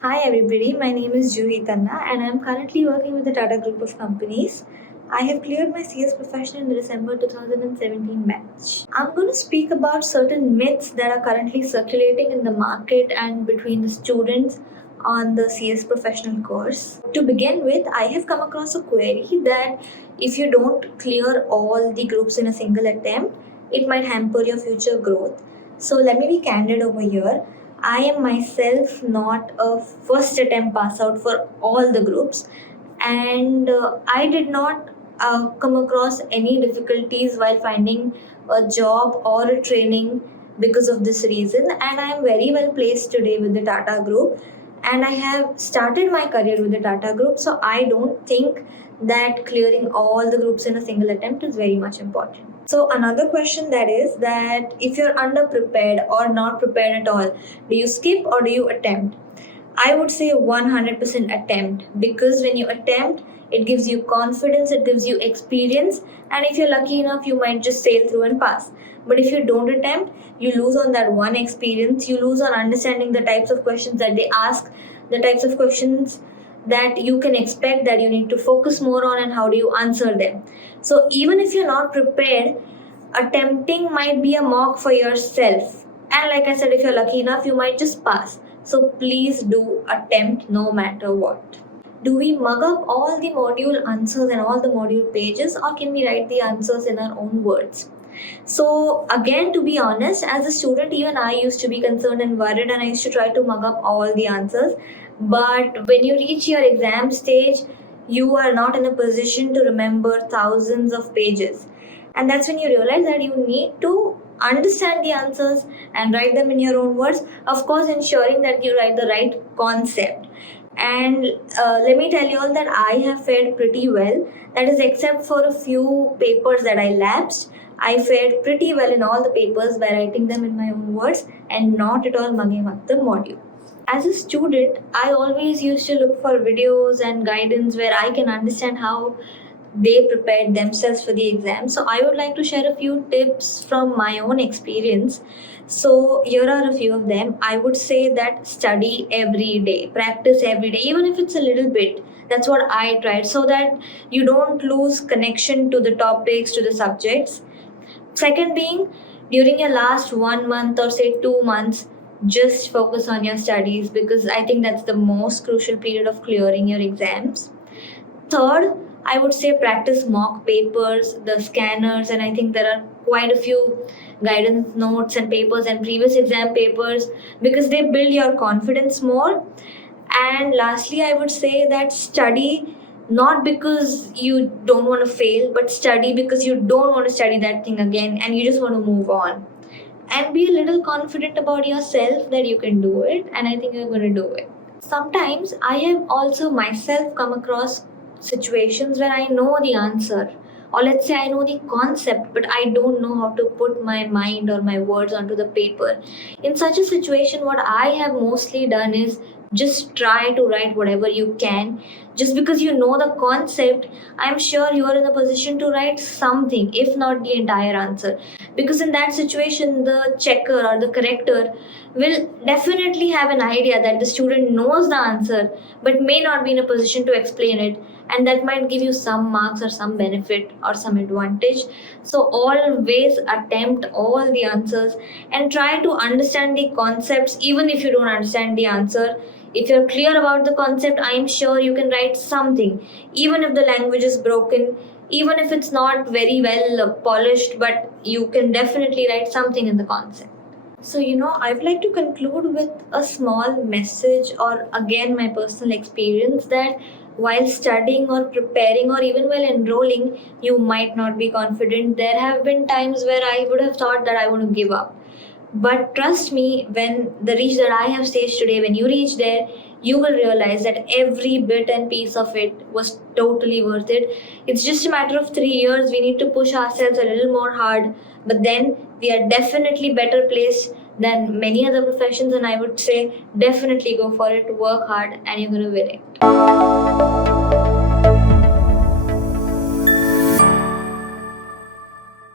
Hi everybody, my name is Juhi Tanna and I am currently working with the Tata Group of Companies. I have cleared my CS professional in the December 2017 batch. I'm going to speak about certain myths that are currently circulating in the market and between the students on the CS professional course. To begin with, I have come across a query that if you don't clear all the groups in a single attempt, it might hamper your future growth. So let me be candid over here. I am myself not a first attempt pass out for all the groups, and I did not come across any difficulties while finding a job or a training because of this reason. And I am very well placed today with the Tata Group, and I have started my career with the Tata Group, so I don't think that clearing all the groups in a single attempt is very much important. So another question that is that if you're underprepared or not prepared at all, do you skip or do you attempt? I would say 100% attempt, because when you attempt, it gives you confidence, it gives you experience, and if you're lucky enough, you might just sail through and pass. But if you don't attempt, you lose on that one experience, you lose on understanding the types of questions that they ask, the types of questions that you can expect that you need to focus more on, and how do you answer them. So even if you're not prepared, attempting might be a mock for yourself. And like I said, if you're lucky enough, you might just pass. So please do attempt no matter what. Do we mug up all the module answers and all the module pages, or can we write the answers in our own words? So again, to be honest, as a student, even I used to be concerned and worried, and I used to try to mug up all the answers. But when you reach your exam stage, you are not in a position to remember thousands of pages. And that's when you realize that you need to understand the answers and write them in your own words, of course ensuring that you write the right concept. And let me tell you all that I have fared pretty well. That is, except for a few papers that I lapsed, I fared pretty well in all the papers by writing them in my own words and not at all mugging up the module. As a student, I always used to look for videos and guidance where I can understand how they prepared themselves for the exam. So I would like to share a few tips from my own experience. So here are a few of them. I would say that study every day, practice every day, even if it's a little bit. That's what I tried, so that you don't lose connection to the topics, to the subjects. Second being, during your last 1 month or say 2 months, just focus on your studies, because I think that's the most crucial period of clearing your exams. Third, I would say practice mock papers, the scanners, and I think there are quite a few guidance notes and papers and previous exam papers, because they build your confidence more. And lastly, I would say that study not because you don't want to fail, but study because you don't want to study that thing again and you just want to move on. And be a little confident about yourself that you can do it, and I think you're going to do it. Sometimes I have also myself come across situations where I know the answer, or let's say I know the concept, but I don't know how to put my mind or my words onto the paper. In such a situation, what I have mostly done is just try to write whatever you can. Just because you know the concept, I'm sure you are in a position to write something, if not the entire answer. Because in that situation, the checker or the corrector will definitely have an idea that the student knows the answer but may not be in a position to explain it, and that might give you some marks or some benefit or some advantage. So always attempt all the answers and try to understand the concepts even if you don't understand the answer. If you're clear about the concept, I'm sure you can write something, even if the language is broken, even if it's not very well polished, but you can definitely write something in the concept. So, I would like to conclude with a small message, or again, my personal experience, that while studying or preparing or even while enrolling, you might not be confident. There have been times where I would have thought that I want to give up. But trust me, when the reach that I have staged today, when you reach there, you will realize that every bit and piece of it was totally worth it. It's just a matter of 3 years. We need to push ourselves a little more hard, but then we are definitely better placed than many other professions. And I would say definitely go for it, work hard, and you're going to win it.